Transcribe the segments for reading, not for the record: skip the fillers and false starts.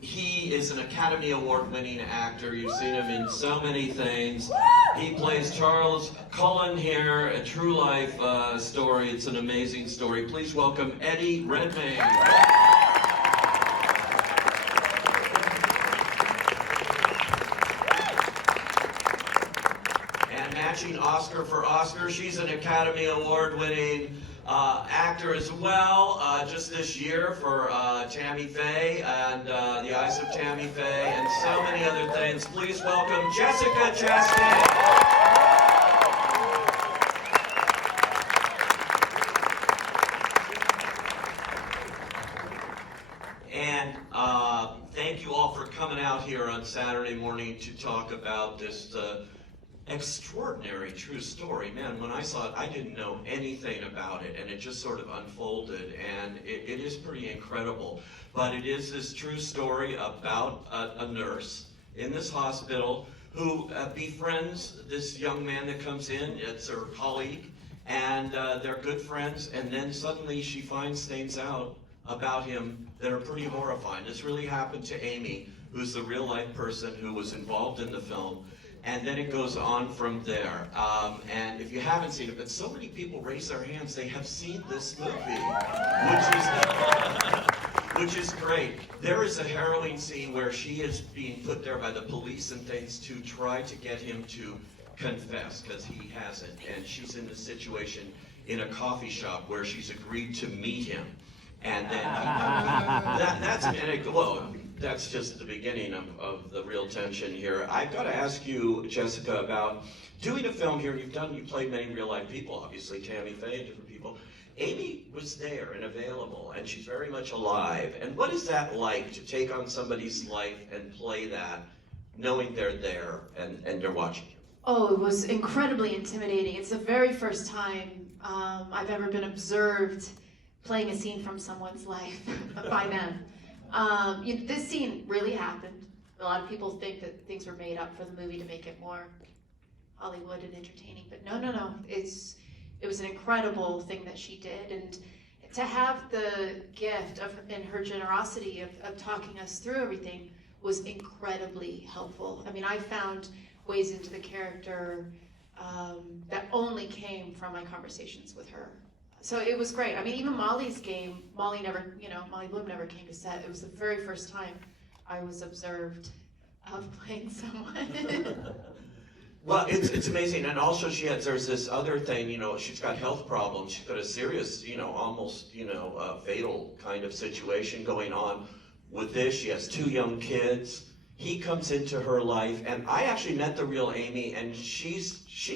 He is an Academy Award-winning actor. You've seen him in so many things. He plays Charles Cullen here, a true life story. It's an amazing story. Please welcome Eddie Redmayne. And matching Oscar for Oscar, she's an Academy Award-winning actor as well, just this year for Tammy Faye and The Eyes of Tammy Faye and so many other things. Please welcome Jessica Chastain. And thank you all for coming out here on Saturday morning to talk about this extraordinary true story. Man, when I saw it, I didn't know anything about it, and it just sort of unfolded, and it is pretty incredible. But it is this true story about a nurse in this hospital who befriends this young man that comes in. It's her colleague, and they're good friends, and then suddenly she finds things out about him that are pretty horrifying. This really happened to Amy, who's the real life person who was involved in the film. And then it goes on from there. And if you haven't seen it, but so many people raise their hands, they have seen this movie, which is great. There is a harrowing scene where she is being put there by the police and things to try to get him to confess, because he hasn't. And she's in this situation in a coffee shop where she's agreed to meet him. And then that's just the beginning of the real tension here. I've got to ask you, Jessica, about doing a film here. You played many real life people, obviously, Tammy Faye and different people. Amy was there and available, and she's very much alive. And what is that like to take on somebody's life and play that, knowing they're there and they're watching you? Oh, it was incredibly intimidating. It's the very first time I've ever been observed playing a scene from someone's life by them. This scene really happened. A lot of people think that things were made up for the movie to make it more Hollywood and entertaining, but no. It was an incredible thing that she did, and to have the gift of and her generosity of talking us through everything was incredibly helpful. I mean, I found ways into the character that only came from my conversations with her. So it was great. I mean, even Molly's game, Molly Bloom never came to set. It was the very first time I was observed of playing someone. Well, it's amazing. And also there's this other thing, she's got health problems. She's got a serious, almost, fatal kind of situation going on with this. She has 2 young kids. He comes into her life, and I actually met the real Amy, and she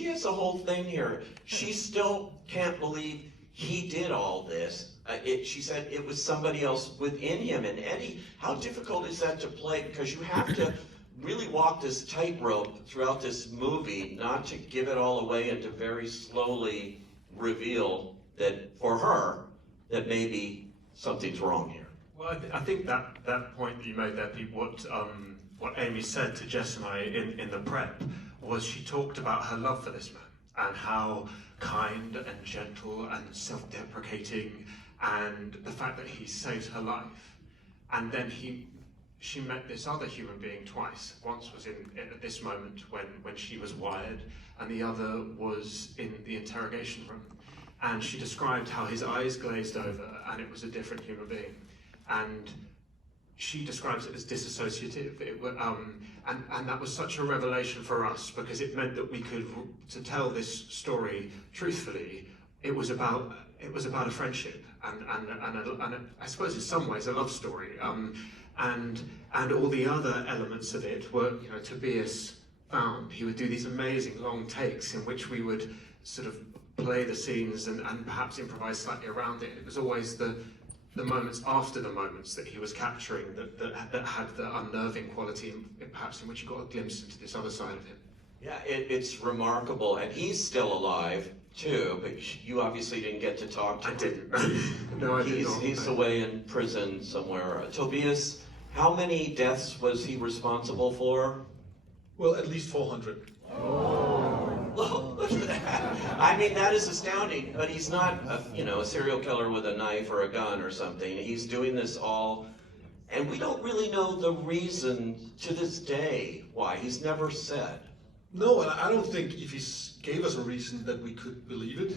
has a whole thing here. She still can't believe he did all this. She said it was somebody else within him. And Eddie, how difficult is that to play? Because you have to really walk this tightrope throughout this movie, not to give it all away and to very slowly reveal that for her, that maybe something's wrong here. Well, I think that point that you made there, Pete, what Amy said to Jess and I in the prep was she talked about her love for this man and how kind and gentle and self-deprecating, and the fact that he saved her life. And then she met this other human being twice. Once was at this moment when she was wired, and the other was in the interrogation room. And she described how his eyes glazed over and it was a different human being. And she describes it as disassociative, and that was such a revelation for us, because it meant that we could, to tell this story truthfully, it was about a friendship, and I suppose in some ways a love story, and all the other elements of it were, Tobias found. He would do these amazing long takes in which we would sort of play the scenes and perhaps improvise slightly around it. It was always the moments after the moments that he was capturing that had the unnerving quality, perhaps in which you got a glimpse into this other side of him. Yeah, it's remarkable, and he's still alive too, but you obviously didn't get to talk to him. I didn't. No, I did not. He's away in prison somewhere. Tobias, how many deaths was he responsible for? Well, at least 400. Look at that. I mean, that is astounding, but he's not a serial killer with a knife or a gun or something. He's doing this all, And we don't really know the reason to this day why. He's never said. No, and I don't think if he gave us a reason that we could believe it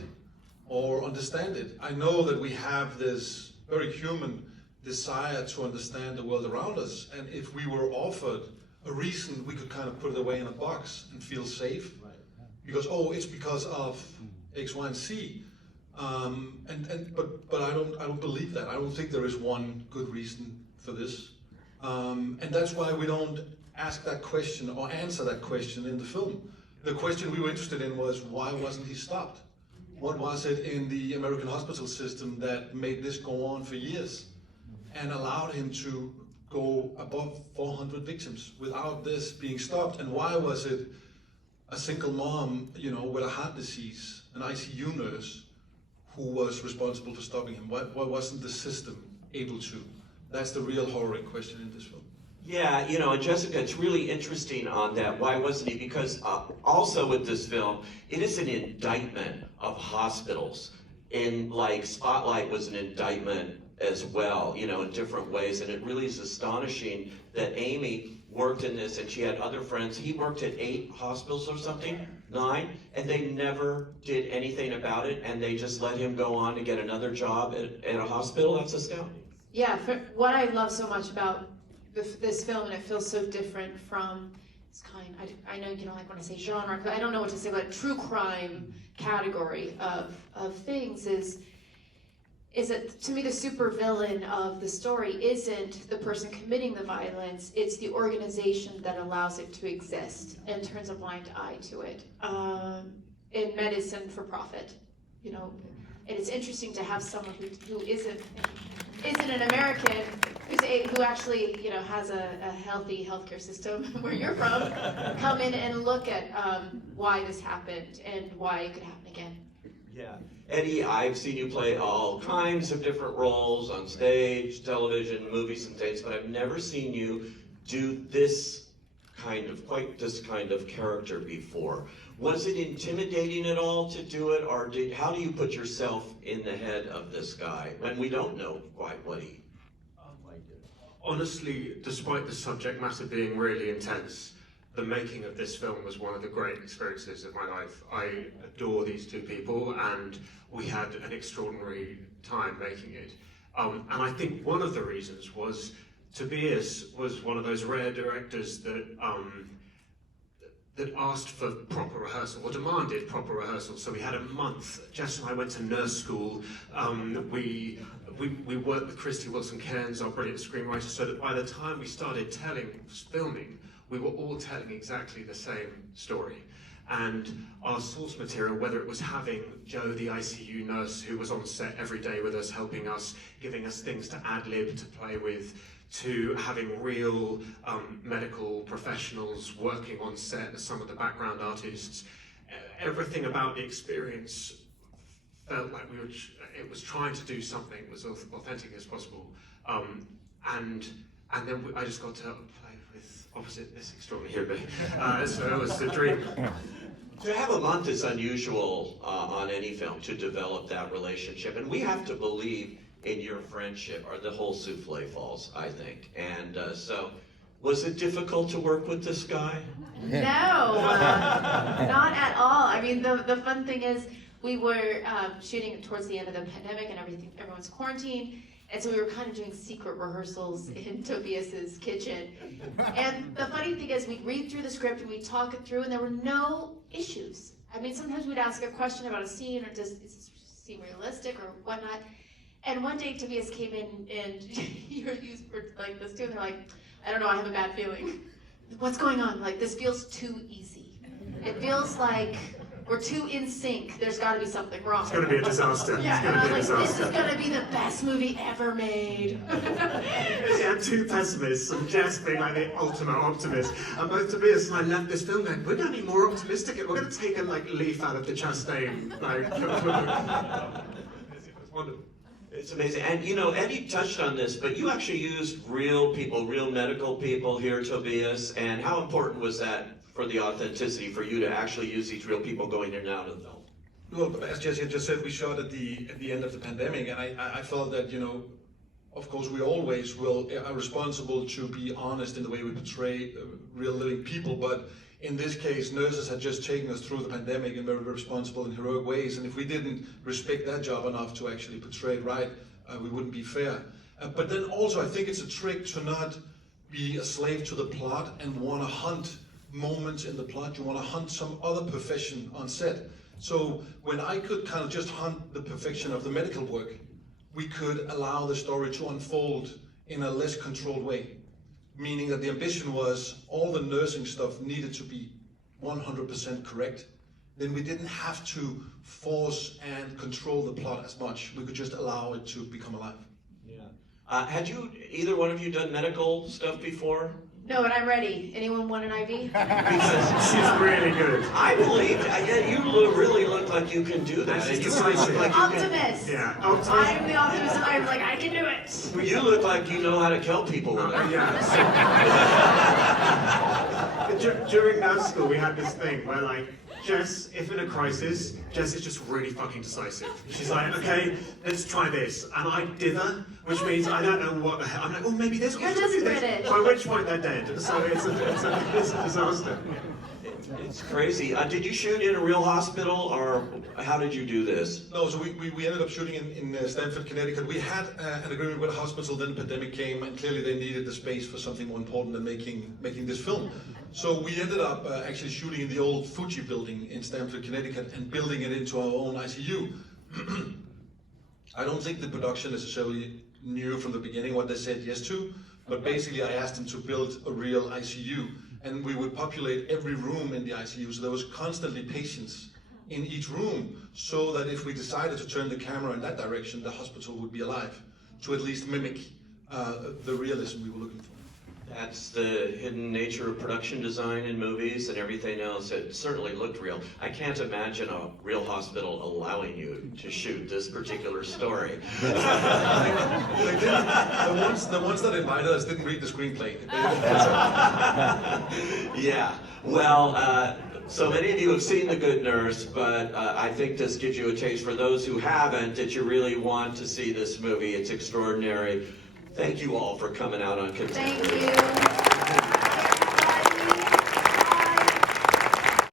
or understand it. I know that we have this very human desire to understand the world around us, and if we were offered a reason, we could kind of put it away in a box and feel safe. Because, oh, it's because of X, Y, and Z. But I don't believe that. I don't think there is one good reason for this. And that's why we don't ask that question or answer that question in the film. The question we were interested in was, why wasn't he stopped? What was it in the American hospital system that made this go on for years and allowed him to go above 400 victims without this being stopped? And why was it a single mom, with a heart disease, an ICU nurse, who was responsible for stopping him? Why wasn't the system able to? That's the real horroring question in this film. Yeah, and Jessica, it's really interesting on that. Why wasn't he? Because also with this film, it is an indictment of hospitals. And like Spotlight was an indictment as well, in different ways. And it really is astonishing that Amy worked in this, and she had other friends. He worked at 8 hospitals or something, 9, and they never did anything about it, and they just let him go on to get another job at a hospital. That's astounding. Yeah, what I love so much about this film, and it feels so different from this kind, I know you don't like when I say genre, but I don't know what to say, but true crime category of things is that, to me, the supervillain of the story isn't the person committing the violence, it's the organization that allows it to exist and turns a blind eye to it. In medicine for profit, and it's interesting to have someone who isn't an American, who actually, has a healthy healthcare system where you're from, come in and look at why this happened and why it could happen again. Yeah. Eddie, I've seen you play all kinds of different roles on stage, television, movies, and things, but I've never seen you do this kind of character before. Was it intimidating at all to do it, or how do you put yourself in the head of this guy when we don't know quite what he... Honestly, despite the subject matter being really intense, the making of this film was one of the great experiences of my life. I adore these 2 people, and we had an extraordinary time making it. And I think one of the reasons was Tobias was one of those rare directors that asked for proper rehearsal, or demanded proper rehearsal. So we had a month. Jess and I went to nurse school. We worked with Christy Wilson-Cairns, our brilliant screenwriter, so that by the time we started filming, we were all telling exactly the same story. And our source material, whether it was having Joe, the ICU nurse, who was on set every day with us, helping us, giving us things to ad-lib, to play with, to having real medical professionals working on set as some of the background artists, everything about the experience felt like it was trying to do something as authentic as possible. And then I just got to play with opposite this extraordinary human. So it was a dream. To have a month is unusual on any film, to develop that relationship. And we have to believe in your friendship, or the whole souffle falls, I think. And so, was it difficult to work with this guy? No, not at all. I mean, the fun thing is, we were shooting towards the end of the pandemic and everyone's quarantined, and so we were kind of doing secret rehearsals in Tobias's kitchen. And the funny thing is, we'd read through the script and we'd talk it through, and there were no issues. I mean, sometimes we'd ask a question about a scene, or is this seem realistic or whatnot. And one day Tobias came in, and you're used for like this too, and they're like, I don't know, I have a bad feeling. What's going on? Like, this feels too easy. It feels like we're too in sync. There's got to be something wrong. It's going to be a disaster. Yeah, and I was like, this is going to be the best movie ever made. Yeah, 2 pessimists, and Jess being like the ultimate optimist. And both Tobias and I left this film going, we're going to be more optimistic. We're going to take a leaf out of the Chastain. It was wonderful. It's amazing. And Eddie touched on this, but you actually used real people, real medical people here, Tobias. And how important was that for the authenticity, for you to actually use these real people going in and out of the film? Well, as Jesse just said, we shot at the end of the pandemic, and I felt that of course, we always are responsible to be honest in the way we portray real living people, but in this case, nurses had just taken us through the pandemic in very responsible and heroic ways, and if we didn't respect that job enough to actually portray it right, we wouldn't be fair. But then also, I think it's a trick to not be a slave to the plot and want to hunt moments in the plot. You want to hunt some other profession on set. So when I could kind of just hunt the perfection of the medical work, we could allow the story to unfold in a less controlled way. Meaning that the ambition was all the nursing stuff needed to be 100% correct. Then we didn't have to force and control the plot as much. We could just allow it to become alive. Yeah. Had either one of you done medical stuff before? No, and I'm ready. Anyone want an IV? She's really good. I believe, you really look like you can do that. And you look like you can, Optimist. Yeah, I'm the optimist. I'm like, I can do it. you look like you know how to kill people with it. During nurse school, we had this thing where, like, Jess, if in a crisis, Jess is just really fucking decisive. She's like, okay, let's try this. And I dither, which means I don't know what the hell. I'm like, oh, maybe this. You're just British. By which point they're dead. So it's a disaster. It's crazy. Did you shoot in a real hospital, or how did you do this? No, so we ended up shooting in Stamford, Connecticut. We had an agreement with a hospital, then the pandemic came, and clearly they needed the space for something more important than making this film. So we ended up actually shooting in the old Fuji building in Stamford, Connecticut, and building it into our own ICU. I don't think the production necessarily knew from the beginning what they said yes to, but basically I asked them to build a real ICU, and we would populate every room in the ICU, so there was constantly patients in each room, so that if we decided to turn the camera in that direction, the hospital would be alive, to at least mimic the realism we were looking for. That's the hidden nature of production design in movies and everything else. It certainly looked real. I can't imagine a real hospital allowing you to shoot this particular story. The ones that invited us didn't read the screenplay. Yeah, well, so many of you have seen The Good Nurse, but I think this gives you a taste for those who haven't, that you really want to see this movie. It's extraordinary. Thank you all for coming out on Contenders. Thank you.